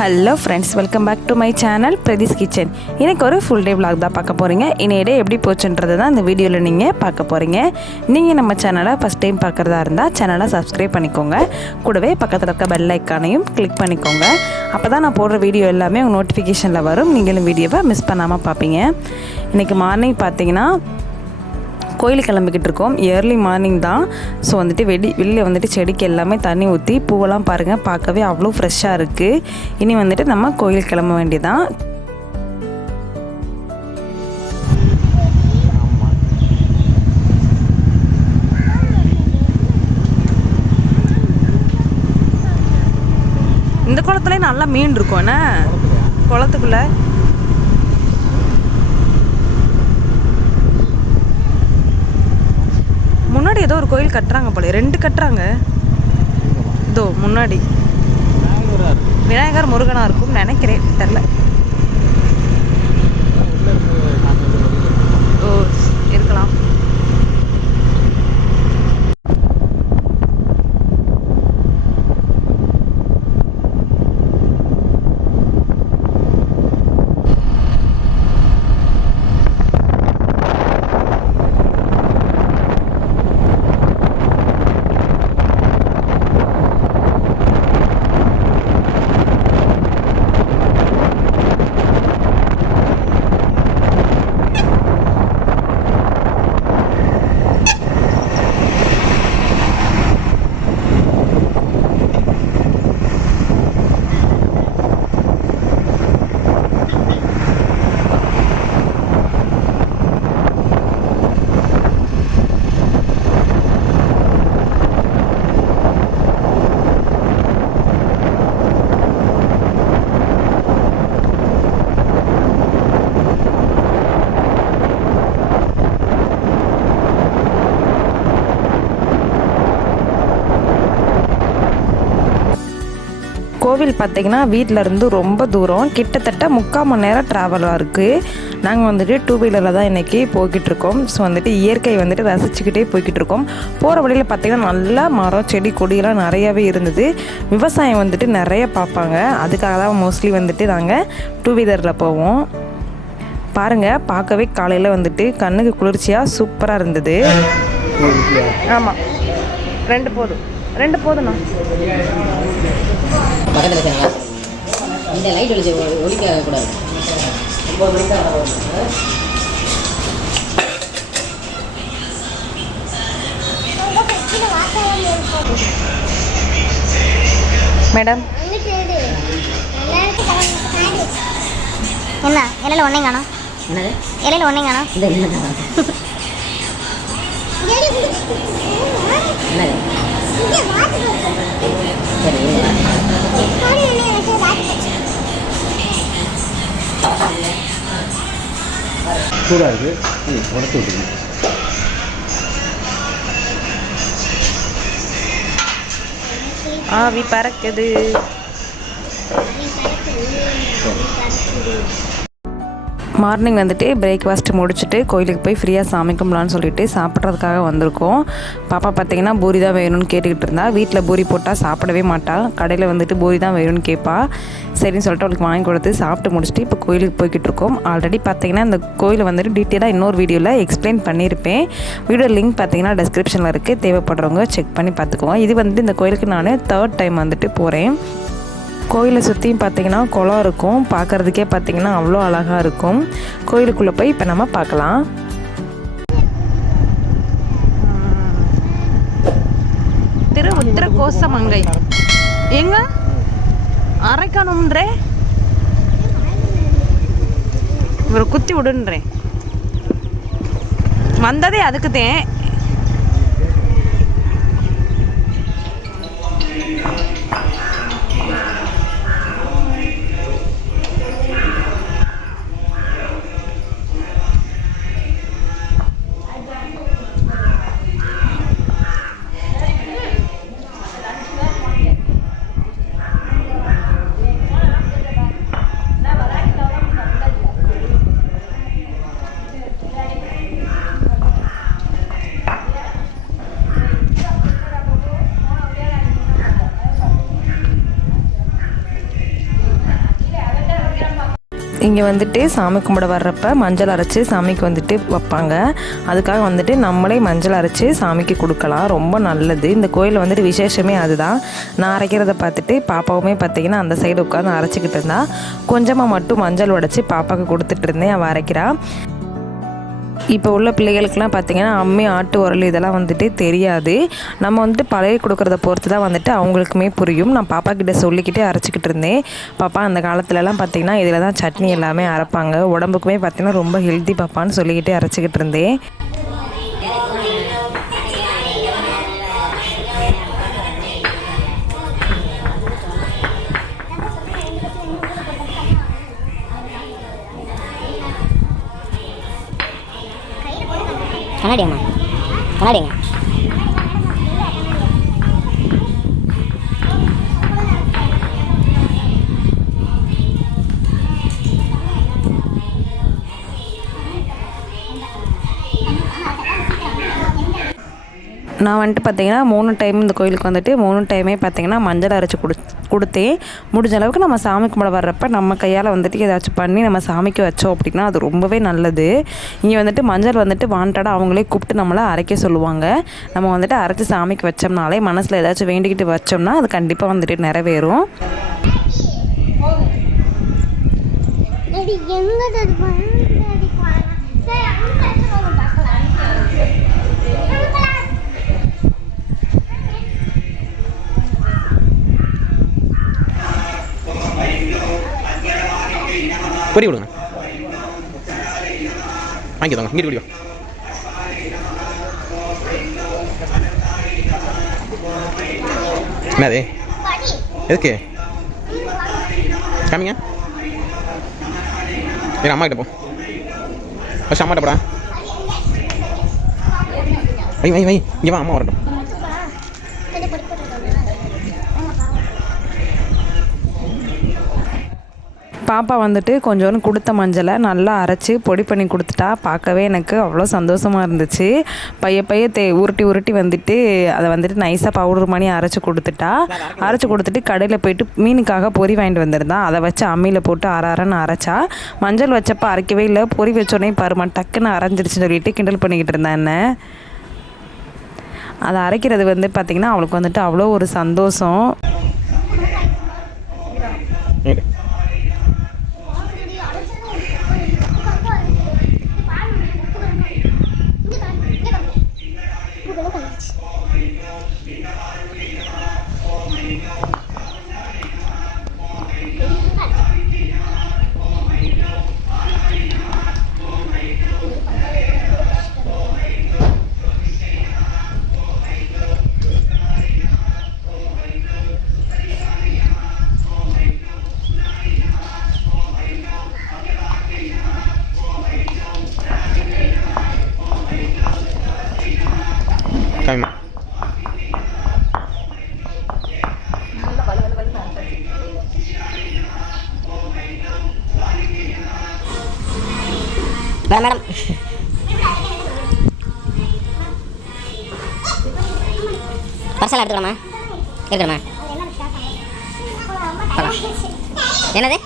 Hello friends, welcome back to my channel Pradeesh kitchen. இன்றைக்கி ஒரு full day vlog தான் பார்க்க போகிறீங்க. இன்றைய டே எப்படி போச்சுன்றது தான் இந்த வீடியோவில் நீங்கள் பார்க்க போகிறீங்க. நீங்கள் நம்ம சேனலை ஃபஸ்ட் டைம் பார்க்குறதா இருந்தால் சேனலை சப்ஸ்கிரைப் பண்ணிக்கோங்க. கூடவே பக்கத்தில் இருக்க பெல் ஐக்கானையும் கிளிக் பண்ணிக்கோங்க. அப்போ தான் நான் போடுற வீடியோ எல்லாமே உங்கள் நோட்டிஃபிகேஷனில் வரும். நீங்களும் வீடியோவை மிஸ் பண்ணாமல் பார்ப்பீங்க. இன்றைக்கி மார்னிங் பார்த்தீங்கன்னா கோயிலுக்கு கிளம்பிக்கிட்டு இருக்கோம். ஏர்லி மார்னிங் தான். ஸோ வந்துட்டு வெளியில் வந்துட்டு செடிக்கு எல்லாமே தண்ணி ஊற்றி பூவெல்லாம் பாருங்கள், பார்க்கவே அவ்வளோ ஃப்ரெஷ்ஷாக இருக்குது. இனி வந்துட்டு நம்ம கோயிலுக்கு கிளம்ப வேண்டியதான். இந்த குளத்துலேயே நல்லா மீன் இருக்கும் என்ன குளத்துக்குள்ளே. முன்னாடி ஏதோ ஒரு கோயில் கட்டுறாங்க போல, 2 கட்டுறாங்க. இதோ முன்னாடி விநாயகர் முருகனா இருக்கும் நினைக்கிறேன், தெரில. ஓ இருக்கலாம். கோவில் பார்த்திங்கன்னா வீட்டிலேருந்து ரொம்ப தூரம், கிட்டத்தட்ட 3/4 மணி நேரம் ட்ராவலாக இருக்குது. நாங்கள் வந்துட்டு 2 வீலரில் தான் இன்றைக்கி போய்கிட்டு இருக்கோம். ஸோ வந்துட்டு இயற்கை வந்துட்டு ரசிச்சுக்கிட்டே போய்கிட்டு இருக்கோம். போகிற வழியில் பார்த்திங்கன்னா நல்லா மரம் செடி கொடியெல்லாம் நிறையாவே இருந்தது. விவசாயம் வந்துட்டு நிறைய பார்ப்பாங்க. அதுக்காக தான் மோஸ்ட்லி வந்துட்டு நாங்கள் 2 வீலரில் போவோம். பாருங்கள், பார்க்கவே காலையில் வந்துட்டு கண்ணுக்கு குளிர்ச்சியாக சூப்பராக இருந்தது. ஆமாம், 2 போதும், 2 போதுண்ணா. பக்கத்தில் நல்லா இந்த லைட் ஒழிச்சு ஒழிக்க கூடாது. மேடம் என்ன இலையில ஒன்றையும் காணோம்? என்னது இலையில ஒன்றையும் காணோம்? இந்த என்னது சூடாக இருக்குது, உடச்சி விட்டுருங்க. ஆவி பறக்குது. மார்னிங் வந்துட்டு பிரேக்ஃபாஸ்ட் முடிச்சுட்டு கோயிலுக்கு போய் ஃப்ரீயாக சாமி கும்பலான்னு சொல்லிட்டு சாப்பிட்றதுக்காக வந்திருக்கோம். பாப்பா பார்த்திங்கன்னா பூரி தான் வேணும்னு கேட்டுக்கிட்டு இருந்தா. வீட்டில் பூரி போட்டால் சாப்பிடவே மாட்டாள். கடையில் வந்துட்டு பூரி தான் வேணும்னு கேட்பா. சரின்னு சொல்லிட்டு அவளுக்கு வாங்கி கொடுத்து சாப்பிட்டு முடிச்சுட்டு இப்போ கோயிலுக்கு போய்கிட்டு இருக்கோம். ஆல்ரெடி பார்த்திங்கன்னா இந்த கோயிலை வந்துட்டு டீட்டெயிலாக இன்னொரு வீடியோவில் எக்ஸ்பிளைன் பண்ணியிருப்பேன். வீடியோ லிங்க் பார்த்திங்கன்னா டிஸ்கிரிப்ஷனில் இருக்குது. தேவைப்படுறவங்க செக் பண்ணி பார்த்துக்கோங்க. இது வந்துட்டு இந்த கோயிலுக்கு நான் 3rd டைம் வந்துட்டு போகிறேன். கோயிலை சுற்றியும் பார்த்திங்கன்னா குளம் இருக்கும். பார்க்குறதுக்கே பார்த்திங்கன்னா அவ்வளோ அழகாக இருக்கும். கோயிலுக்குள்ளே போய் இப்போ நம்ம பார்க்கலாம். திரு உத்திர கோசமங்கை எங்க அரைக்கணும்ன்றே இவரை குத்தி விடுன்றேன். வந்ததே அதுக்குதேன். இங்கே வந்துட்டு சாமி கும்பிட வர்றப்ப மஞ்சள் அரைச்சி சாமிக்கு வந்துட்டு வைப்பாங்க. அதுக்காக வந்துட்டு நம்மளே மஞ்சள் அரைச்சி சாமிக்கு கொடுக்கலாம். ரொம்ப நல்லது. இந்த கோயிலில் வந்துட்டு விசேஷமே அதுதான். நான் அரைக்கிறத பார்த்துட்டு பாப்பாவுமே பார்த்திங்கன்னா அந்த சைடு உட்காந்து அரைச்சிக்கிட்டு இருந்தா. கொஞ்சமாக மட்டும் மஞ்சள் உடச்சி பாப்பாவுக்கு கொடுத்துட்டு இருந்தேன். அவள் அரைக்கிறா. இப்போ உள்ள பிள்ளைகளுக்கெல்லாம் பார்த்திங்கன்னா அம்மி, ஆட்டு உரல் இதெல்லாம் வந்துட்டு தெரியாது. நம்ம வந்துட்டு பழைய கொடுக்குறத பொறுத்து தான் வந்துட்டு அவங்களுக்குமே புரியும். நான் பாப்பா கிட்ட சொல்லிக்கிட்டே அரைச்சிக்கிட்டு இருந்தேன். பாப்பா அந்த காலத்துலலாம் பார்த்திங்கன்னா இதில் தான் சட்னி எல்லாமே அரைப்பாங்க. உடம்புக்குமே பார்த்திங்கன்னா ரொம்ப ஹெல்த்தி பாப்பான்னு சொல்லிக்கிட்டே அரைச்சிக்கிட்டு இருந்தேன். கண்ணாடியாம்மா, கண்ணாடிங்க. நான் வந்துட்டு பார்த்திங்கன்னா 3 டைம் இந்த கோயிலுக்கு வந்துட்டு 3 டைமே பார்த்திங்கன்னா மஞ்சள் அரைச்சி கொடுத்தேன். முடிஞ்ச அளவுக்கு நம்ம சாமி கும்பிட வர்றப்ப நம்ம கையால் வந்துட்டு ஏதாச்சும் பண்ணி நம்ம சாமிக்கு வச்சோம் அப்படின்னா அது ரொம்பவே நல்லது. இங்கே வந்துட்டு மஞ்சள் வந்துட்டு வாண்டடாக அவங்களே கூப்பிட்டு நம்மளை அரைக்க சொல்லுவாங்க. நம்ம வந்துட்டு அரைச்சி சாமிக்கு வச்சோம்னாலே மனசில் ஏதாச்சும் வேண்டிக்கிட்டு வச்சோம்னா அது கண்டிப்பாக வந்துட்டு நிறைவேறும். பொரி கொடுங்க, வாங்கிக்கோங்க. இங்கே குடிவா. என்னது எதுக்கு காமிங்க? ஏன் அம்மா கிட்ட போ. ஃபஸ்ட் அம்மாட்ட போடா. வை வை வை, இங்கே வா, அம்மா வரட்டும். பாப்பா வந்துட்டு கொஞ்சோன்னு கொடுத்த மஞ்சளை நல்லா அரைச்சி பொடி பண்ணி கொடுத்துட்டா. பார்க்கவே எனக்கு அவ்வளோ சந்தோஷமாக இருந்துச்சு. பைய உருட்டி வந்துட்டு அதை வந்துட்டு நைஸாக பவுடர் பண்ணி அரைச்சி கொடுத்துட்டு கடையில் போயிட்டு மீனுக்காக பொரி வாங்கிட்டு வந்திருந்தான். அதை வச்சு அம்மியில் போட்டு அரன்னு அரைச்சா. மஞ்சள் வச்சப்போ அரைக்கவே இல்லை, பொரி வச்சோடனே பருமா டக்குன்னு அரைஞ்சிடுச்சுன்னு சொல்லிட்டு கிண்டல் பண்ணிக்கிட்டு இருந்தான் என்ன. அதை அரைக்கிறது வந்து பார்த்திங்கன்னா அவளுக்கு வந்துட்டு அவ்வளோ ஒரு சந்தோஷம். காமிமா. மேடம் பர்சல் எடுத்துக்கலாமா? எடுக்கலாமா? என்னது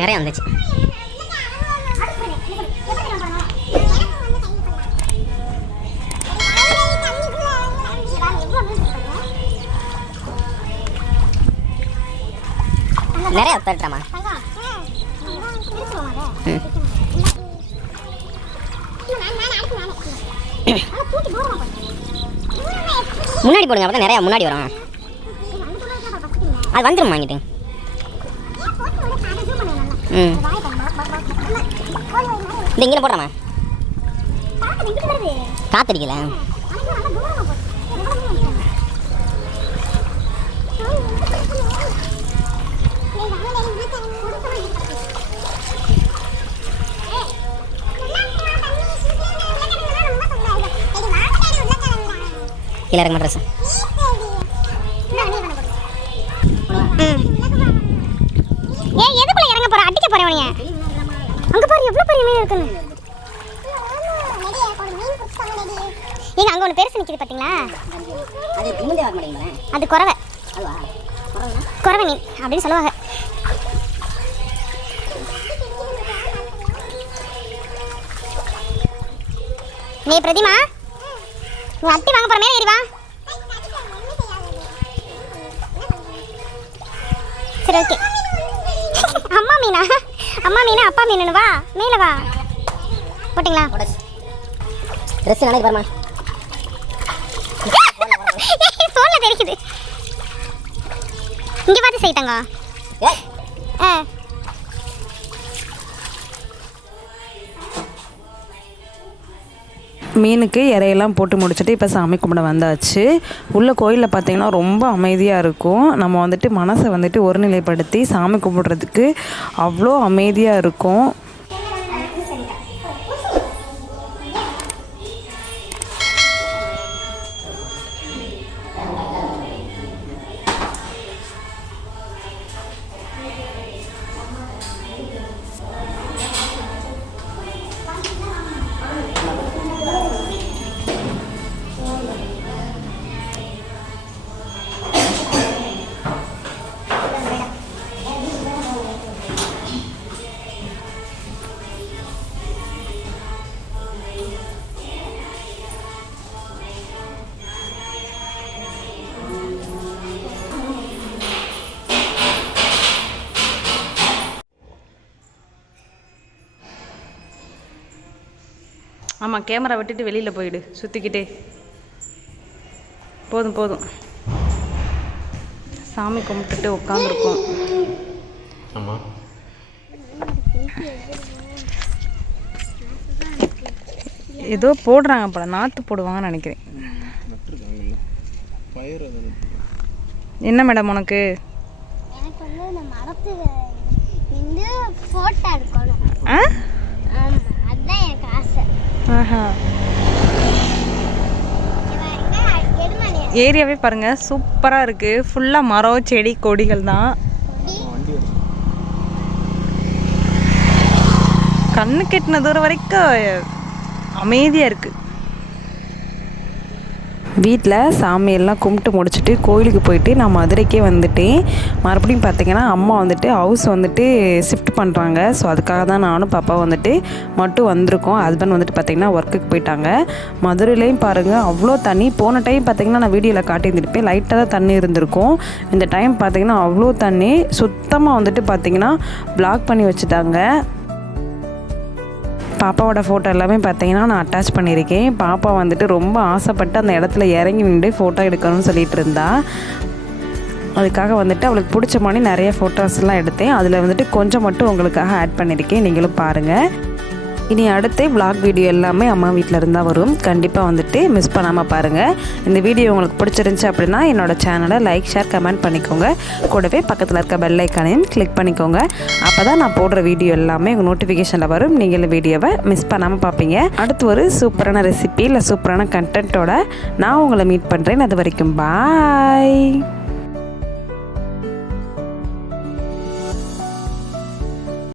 நிறைய வந்துச்சு. நிறைய தரட்டாமா? முன்னாடி போடுங்க, அப்போ நிறையா முன்னாடி வரும். அது வந்துடும் வாங்கிட்டு. ம் இந்த இங்கே போடுறாமா? காத்தடிக்கல. கீழே இறங்க ட்ரெஸ். ஏய் எதுக்குள்ள இறங்க போற? அடிக்க போறேன் நீ. அங்க பாரு எவ்வளவு பெரிய மீன் இருக்குன்னு. ஏங்க அங்கே ஒன்று பெருசு நிற்கிது பார்த்தீங்களா? அது முந்தே வர மாட்டேங்கிறேன். அது குறவை. அதுவா? குறவை மீன் அப்படின்னு சொல்லுவாங்க. நீ பிரதிமா நீ அட்டி வாங்க போற மேலே ஏறி வா. சரி ஓகே. அம்மா மீனா அப்பா மீனு வா மேலே வா. போட்டிங்களா? ட்ரெஸ் நாளைக்கு பாருமா. ஃபோனில் தெரிக்குது. இங்கே பார்த்து செய்தாங்க. மீனுக்கு இறையெல்லாம் போட்டு முடிச்சுட்டு இப்போ சாமி கும்பிட வந்தாச்சு. உள்ள கோயிலில் பார்த்திங்கன்னா ரொம்ப அமைதியாக இருக்கும். நம்ம வந்துட்டு மனசை வந்துட்டு ஒருநிலைப்படுத்தி சாமி கும்பிட்றதுக்கு அவ்வளோ அமைதியாக இருக்கும். ஆமாம், கேமரா விட்டுட்டு வெளியில் போயிடு, சுற்றிக்கிட்டே. போதும் சாமி கும்பிட்டுட்டு உட்காந்துருக்கோம். ஆமாம், ஏதோ போடுறாங்க போல, நாற்று போடுவாங்கன்னு நினைக்கிறேன். என்ன மேடம் உனக்கு? எனக்கு வந்து இந்த மரத்து இந்த ஃபோட்டோ எடுக்கணும். அதுதான் எனக்கு ஆசை. ஏரியாவே பாருங்கள், சூப்பராக இருக்குது. ஃபுல்லாக மரம் செடி கொடிகள் தான். கண்ணு கெட்டின தூரம் வரைக்கும் அமைதியாக இருக்குது. வீட்டில் சாமியெல்லாம் கும்பிட்டு முடிச்சுட்டு கோயிலுக்கு போயிட்டு நான் மதுரைக்கே வந்துட்டேன். மறுபடியும் பார்த்திங்கன்னா அம்மா வந்துட்டு ஹவுஸ் வந்துட்டு ஷிஃப்ட் பண்ணுறாங்க. ஸோ அதுக்காக தான் நானும் பாப்பா வந்துட்டு மட்டும் வந்திருக்கோம். ஹஸ்பண்ட் வந்துட்டு பார்த்திங்கன்னா ஒர்க்குக்கு போயிட்டாங்க. மதுரையிலையும் பாருங்கள் அவ்வளோ தண்ணி. போன டைம் பார்த்திங்கன்னா நான் வீடியோவில் காட்டியிருந்திருப்பேன், லைட்டாக தான் தண்ணி இருந்திருக்கும். இந்த டைம் பார்த்திங்கன்னா அவ்வளோ தண்ணி, சுத்தமாக வந்துட்டு பார்த்திங்கன்னா பிளாக் பண்ணி வச்சுட்டாங்க. பாப்பாவோட ஃபோட்டோ எல்லாமே பார்த்தீங்கன்னா நான் அட்டாச் பண்ணியிருக்கேன். பாப்பா வந்துட்டு ரொம்ப ஆசைப்பட்டு அந்த இடத்துல இறங்கி நின்று ஃபோட்டோ எடுக்கணும்னு சொல்லிட்டு இருந்தா. அதுக்காக வந்துட்டு அவளுக்கு பிடிச்ச மாதிரி நிறைய ஃபோட்டோஸ்லாம் எடுத்தேன். அதில் வந்துட்டு கொஞ்சம் மட்டும் உங்களுக்காக ஆட் பண்ணியிருக்கேன், நீங்களும் பாருங்கள். இனி அடுத்த விளாக் வீடியோ எல்லாமே அம்மா வீட்டில் இருந்தால் வரும். கண்டிப்பாக வந்துட்டு மிஸ் பண்ணாமல் பாருங்கள். இந்த வீடியோ உங்களுக்கு பிடிச்சிருந்துச்சி அப்படின்னா என்னோடய சேனலை லைக், ஷேர், கமெண்ட் பண்ணிக்கோங்க. கூடவே பக்கத்தில் இருக்க பெல் ஐக்கானையும் கிளிக் பண்ணிக்கோங்க. அப்போ தான் நான் போடுற வீடியோ எல்லாமே உங்கள் நோட்டிஃபிகேஷனில் வரும். நீங்களும் வீடியோவை மிஸ் பண்ணாமல் பார்ப்பீங்க. அடுத்து ஒரு சூப்பரான ரெசிபி இல்லை சூப்பரான கண்டென்ட்டோட நான் உங்களை மீட் பண்ணுறேன். அது வரைக்கும் பாய்.